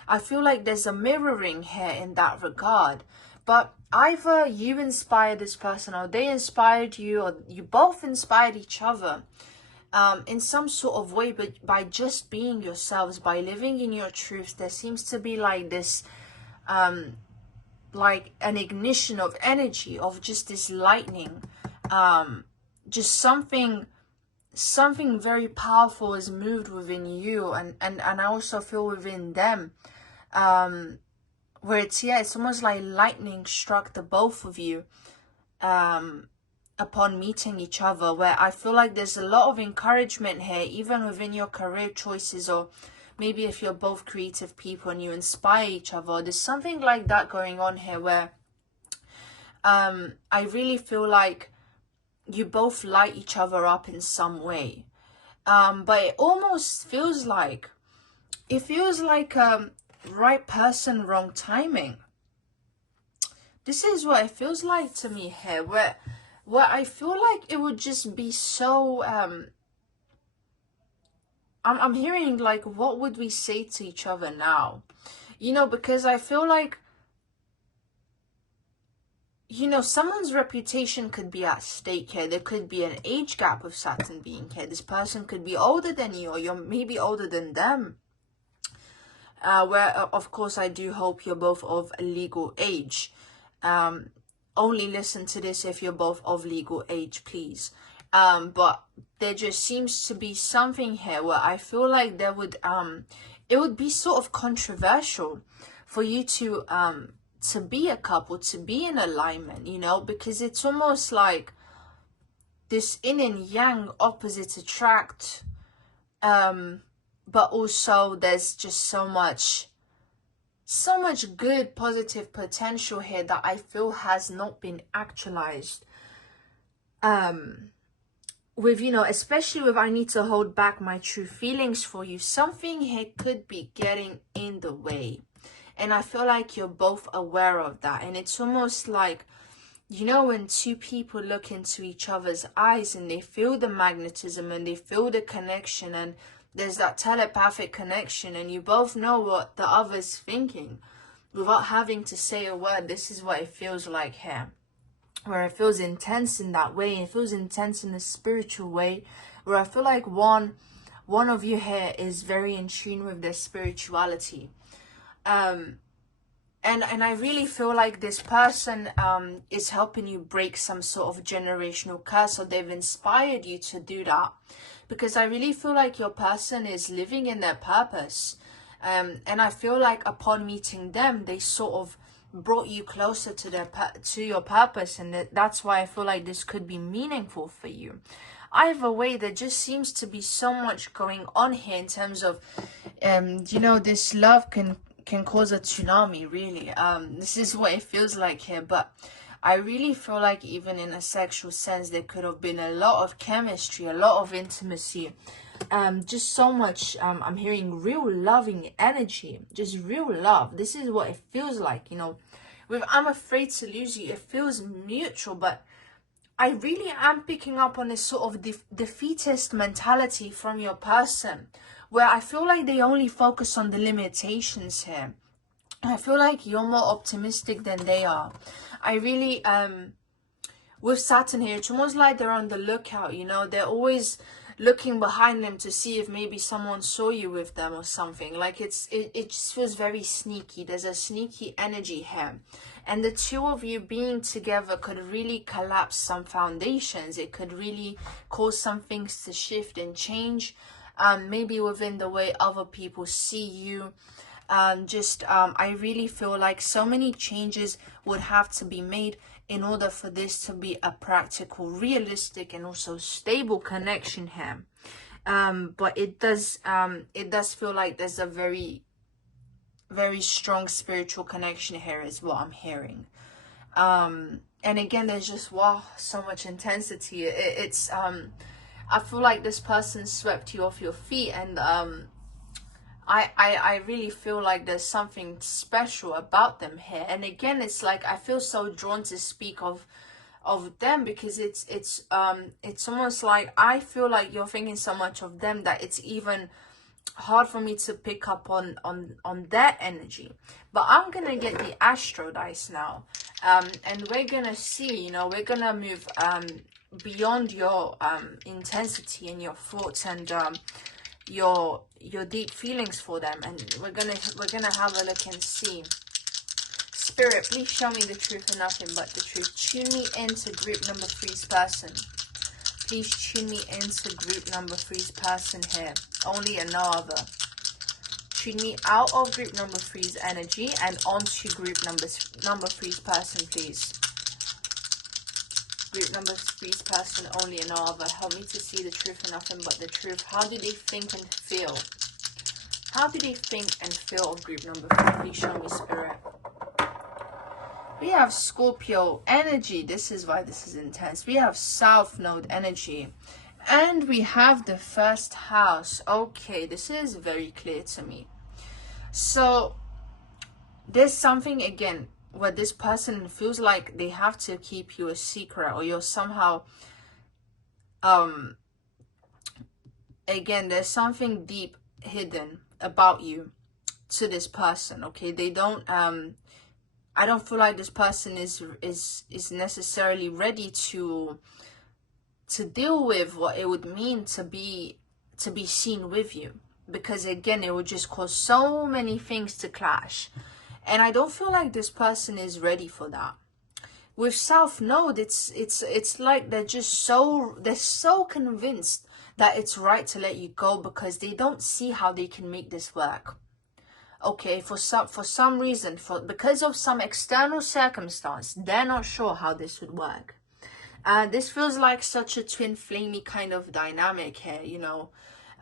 I feel like there's a mirroring here in that regard. But either you inspired this person, or they inspired you, or you both inspired each other in some sort of way. But by just being yourselves, by living in your truth, there seems to be like this like an ignition of energy, of just this lightning, just something very powerful is moved within you, and I also feel within them, where it's almost like lightning struck the both of you upon meeting each other, where I feel like there's a lot of encouragement here, even within your career choices, or maybe if you're both creative people and you inspire each other. There's something like that going on here, where I really feel like you both light each other up in some way. But it almost feels like, right person, wrong timing. This is what it feels like to me here, where I feel like it would just be so, I'm hearing like, what would we say to each other now? You know, because I feel like, you know, someone's reputation could be at stake here. There could be an age gap with Saturn being here. This person could be older than you, or you're maybe older than them. Where, of course, I do hope you're both of a legal age. Only listen to this if you're both of legal age, please. But there just seems to be something here where I feel like there would, it would be sort of controversial for you to be a couple, to be in alignment, you know, because it's almost like this yin and yang, opposites attract, but also there's just so much good positive potential here that I feel has not been actualized, with, you know, especially with, I need to hold back my true feelings for you. Something here could be getting in the way. And I feel like you're both aware of that. And it's almost like, you know, when two people look into each other's eyes and they feel the magnetism and they feel the connection, and there's that telepathic connection, and you both know what the other's thinking without having to say a word. This is what it feels like here, where it feels intense in that way. It feels intense in a spiritual way, where I feel like one of you here is very in tune with their spirituality. And I really feel like this person is helping you break some sort of generational curse, or they've inspired you to do that, because I really feel like your person is living in their purpose, and I feel like upon meeting them, they sort of brought you closer to your purpose, and that's why I feel like this could be meaningful for you. Either way, there just seems to be so much going on here in terms of, you know, this love can cause a tsunami, really. This is what it feels like here. But I really feel like even in a sexual sense, there could have been a lot of chemistry, a lot of intimacy, just so much. I'm hearing real loving energy, just real love. This is what it feels like, you know. With I'm afraid to lose you, it feels mutual, but I really am picking up on this sort of defeatist mentality from your person, where I feel like they only focus on the limitations here. I feel like you're more optimistic than they are. I really, with Saturn here, it's almost like they're on the lookout, you know. They're always looking behind them to see if maybe someone saw you with them or something. Like it just feels very sneaky. There's a sneaky energy here. And the two of you being together could really collapse some foundations. It could really cause some things to shift and change. Maybe within the way other people see you. I really feel like so many changes would have to be made in order for this to be a practical, realistic, and also stable connection here. But it does feel like there's a very, very strong spiritual connection here is what I'm hearing. And again, there's just, wow, so much intensity. It's I feel like this person swept you off your feet, and I really feel like there's something special about them here. And again, it's like I feel so drawn to speak of them, because it's almost like I feel like you're thinking so much of them that it's even hard for me to pick up on their energy. But I'm gonna get the astro dice now, and we're gonna see, you know, we're gonna move beyond your intensity and your thoughts and your deep feelings for them, and we're gonna have a look and see. Spirit, please show me the truth and nothing but the truth. Tune me into group number 3's person. Please tune me into group number 3's person here. Only and no other. Tune me out of group number 3's energy and onto group number 3's person, please. Group number 3's person, only and no other. Help me to see the truth and nothing but the truth. How do they think and feel? How do they think and feel of group number 3? Please show me, Spirit. We have Scorpio energy. This is why this is intense. We have South Node energy. And we have the first house. Okay, this is very clear to me. So, there's something, again, where this person feels like they have to keep you a secret, or you're somehow... again, there's something deep hidden about you to this person, okay? They don't... I don't feel like this person is necessarily ready to deal with what it would mean to be seen with you, because again, it would just cause so many things to clash, and I don't feel like this person is ready for that. With South Node, it's like they're so convinced that it's right to let you go, because they don't see how they can make this work. Okay, for some reason, because of some external circumstance, they're not sure how this would work. This feels like such a twin flamey kind of dynamic here, you know.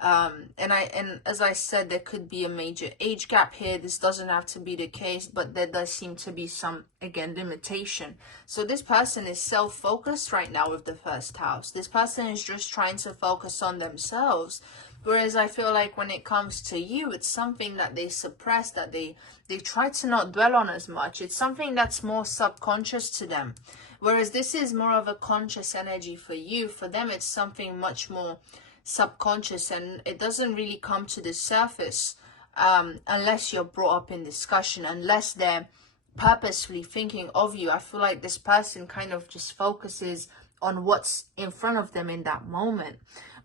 And as I said, there could be a major age gap here. This doesn't have to be the case, but there does seem to be some, again, limitation. So this person is self-focused right now with the first house. This person is just trying to focus on themselves. Whereas I feel like when it comes to you, it's something that they suppress, that they try to not dwell on as much. It's something that's more subconscious to them. Whereas this is more of a conscious energy for you. For them, it's something much more subconscious, and it doesn't really come to the surface unless you're brought up in discussion, unless they're purposefully thinking of you. I feel like this person kind of just focuses on what's in front of them in that moment.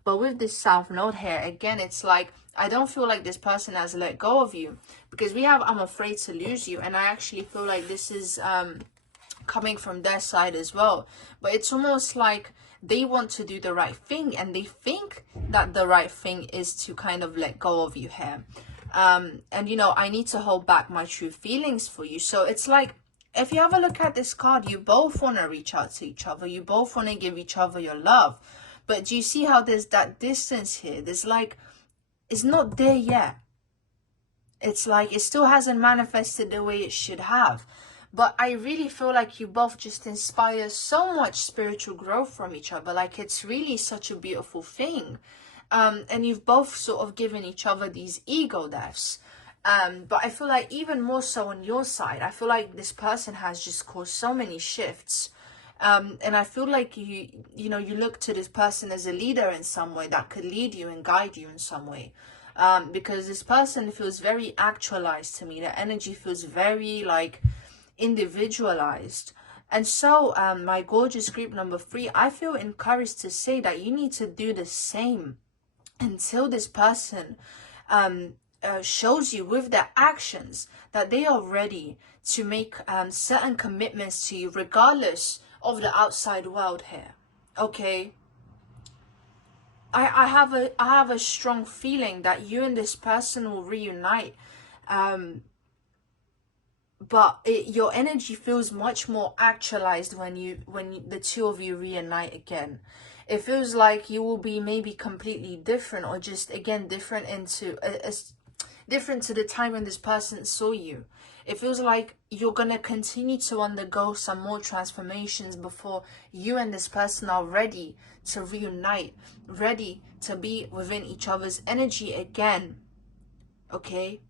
But with this South Node here, again, it's like, I don't feel like this person has let go of you, because we have, I'm afraid to lose you. And I actually feel like this is coming from their side as well. But it's almost like they want to do the right thing, and they think that the right thing is to kind of let go of you here. And, you know, I need to hold back my true feelings for you. So it's like, if you have a look at this card, you both want to reach out to each other. You both want to give each other your love. But do you see how there's that distance here? There's like, it's not there yet. It's like, it still hasn't manifested the way it should have. But I really feel like you both just inspire so much spiritual growth from each other. Like, it's really such a beautiful thing. And you've both sort of given each other these ego deaths. But I feel like even more so on your side, I feel like this person has just caused so many shifts. And I feel like you look to this person as a leader in some way that could lead you and guide you in some way. Because this person feels very actualized to me. The energy feels very like individualized. And so my gorgeous group number 3, I feel encouraged to say that you need to do the same until this person shows you with their actions that they are ready to make certain commitments to you, regardless of the outside world here. Okay, I have a strong feeling that you and this person will reunite, but your energy feels much more actualized when the two of you reunite again. It feels like you will be maybe completely different, or just again different into different to the time when this person saw you. It feels like you're gonna continue to undergo some more transformations before you and this person are ready to reunite, ready to be within each other's energy again. Okay,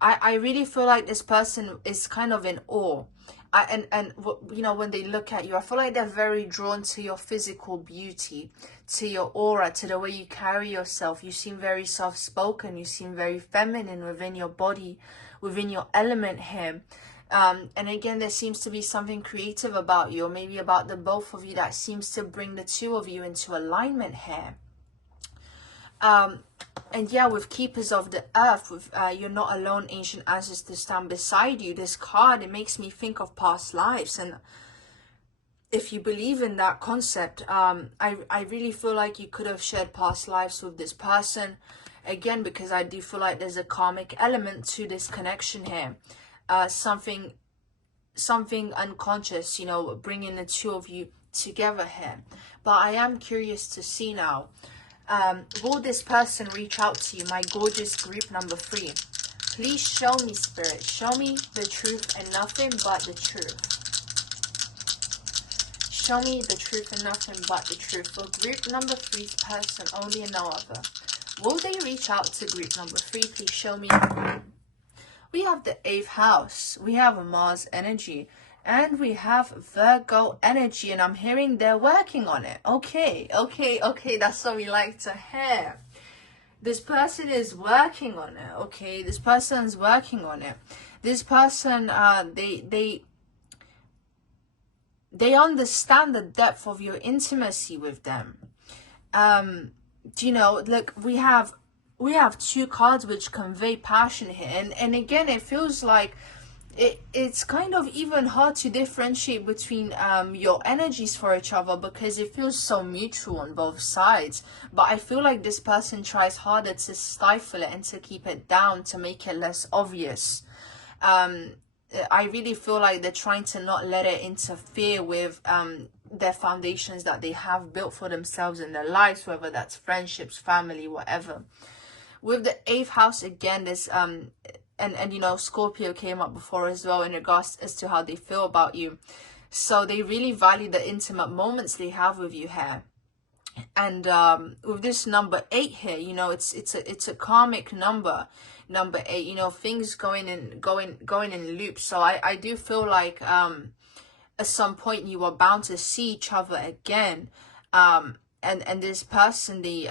I really feel like this person is kind of in awe. You know, when they look at you, I feel like they're very drawn to your physical beauty, to your aura, to the way you carry yourself. You seem very soft-spoken. You seem very feminine within your body, within your element here. And again, there seems to be something creative about you, or maybe about the both of you, that seems to bring the two of you into alignment here. And yeah, with Keepers of the Earth, with You're Not Alone, Ancient Ancestors Stand Beside You, this card, it makes me think of past lives. And if you believe in that concept, I really feel like you could have shared past lives with this person. Again, because I do feel like there's a karmic element to this connection here. Something unconscious, you know, bringing the two of you together here. But I am curious to see now, will this person reach out to you, my gorgeous group number 3? Please show me, Spirit. Show me the truth and nothing but the truth. Show me the truth and nothing but the truth. For group number 3's person, only and no other. Will they reach out to group number 3? Please show me. We have the 8th house. We have a Mars energy. And we have Virgo energy, and I'm hearing they're working on it. Okay. That's what we like to hear. This person is working on it. Okay, this person's working on it. This person, they understand the depth of your intimacy with them. You know, look, we have 2 cards which convey passion here, and again, it feels like it's kind of even hard to differentiate between your energies for each other, because it feels so mutual on both sides. But I feel like this person tries harder to stifle it and to keep it down, to make it less obvious. I really feel like they're trying to not let it interfere with their foundations that they have built for themselves in their lives, whether that's friendships, family, whatever. With the 8th house, again, this and you know, Scorpio came up before as well in regards as to how they feel about you. So they really value the intimate moments they have with you here. And with this number 8 here, you know, it's a karmic number 8, you know, things going in loops. So I do feel like at some point you are bound to see each other again. And this person, they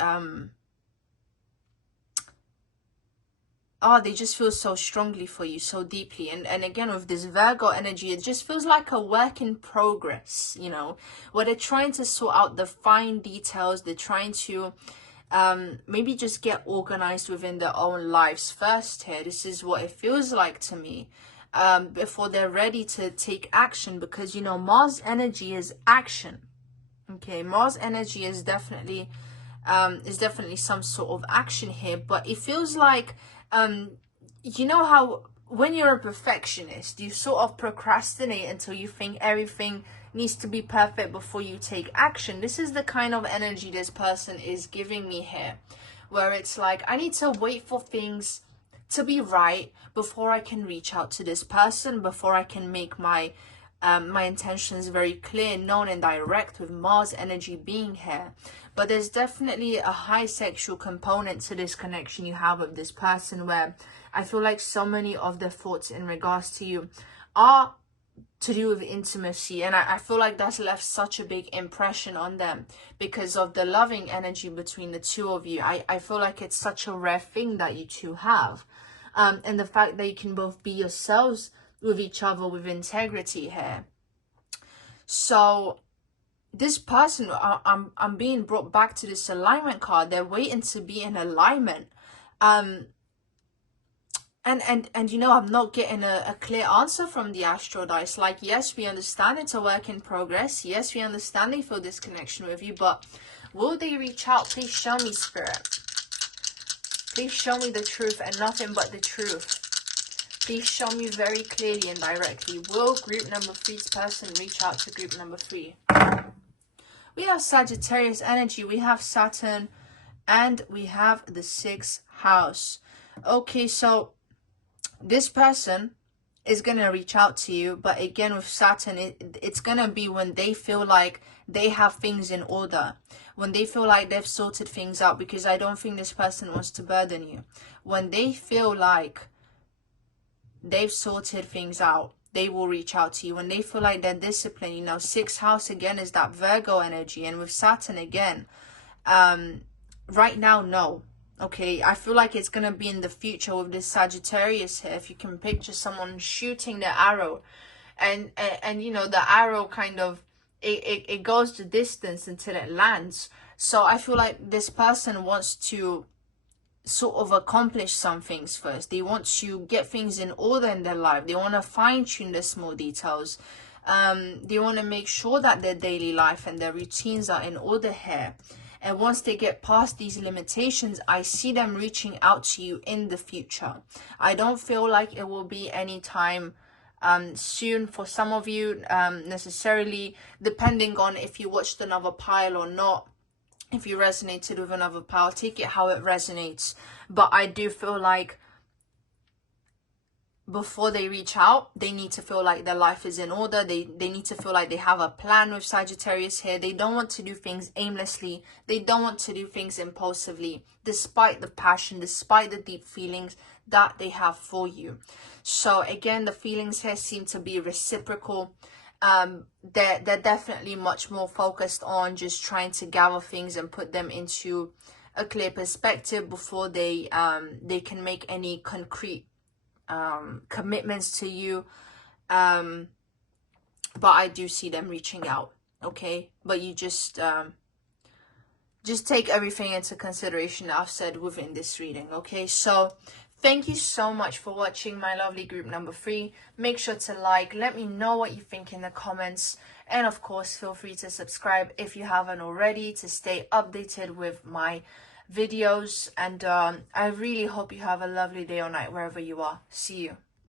just feel so strongly for you, so deeply. And again, with this Virgo energy, it just feels like a work in progress, you know, where they're trying to sort out the fine details. They're trying to maybe just get organized within their own lives first here. This is what it feels like to me, before they're ready to take action, because, you know, Mars energy is action. Okay, Mars energy is definitely some sort of action here. But it feels like, you know how when you're a perfectionist, you sort of procrastinate until you think everything needs to be perfect before you take action. This is the kind of energy this person is giving me here, where it's like, I need to wait for things to be right before I can reach out to this person, before I can make my intentions very clear, known and direct, with Mars energy being here. But there's definitely a high sexual component to this connection you have with this person, where I feel like so many of their thoughts in regards to you are to do with intimacy. And I feel like that's left such a big impression on them because of the loving energy between the two of you. I feel like it's such a rare thing that you two have. And the fact that you can both be yourselves with each other with integrity here. So this person, I'm being brought back to this alignment card. They're waiting to be in alignment. And you know, I'm not getting a clear answer from the astro dice. Like, yes, we understand it's a work in progress. Yes, we understand they feel this connection with you, but will they reach out? Please show me, Spirit. Please show me the truth and nothing but the truth. Please show me very clearly and directly. Will group number 3's person reach out to group number 3? We have Sagittarius energy, we have Saturn, and we have the 6th house. Okay, so this person is going to reach out to you, but again with Saturn, it's going to be when they feel like they have things in order, when they feel like they've sorted things out, because I don't think this person wants to burden you. When they feel like they've sorted things out, they will reach out to you. When they feel like they're disciplined, you know, 6th house again is that Virgo energy, and with Saturn again, right now, no. Okay, I feel like it's gonna be in the future with this Sagittarius here. If you can picture someone shooting the arrow, and you know, the arrow kind of it goes the distance until it lands. So I feel like this person wants to sort of accomplish some things first. They want to get things in order in their life. They want to fine-tune the small details. They want to make sure that their daily life and their routines are in order here. And once they get past these limitations, I see them reaching out to you in the future. I don't feel like it will be any time soon for some of you, necessarily, depending on if you watched another pile or not. If you resonated with another pile, take it how it resonates. But I do feel like before they reach out, they need to feel like their life is in order. They need to feel like they have a plan with Sagittarius here. They don't want to do things aimlessly. They don't want to do things impulsively, despite the passion, despite the deep feelings that they have for you. So again, the feelings here seem to be reciprocal. They're definitely much more focused on just trying to gather things and put them into a clear perspective before they can make any concrete commitments to you. But I do see them reaching out. Okay, but you just take everything into consideration that I've said within this reading. Okay, so thank you so much for watching, my lovely group number 3. Make sure to like, let me know what you think in the comments, and of course feel free to subscribe if you haven't already to stay updated with my videos. And I really hope you have a lovely day or night wherever you are. See you.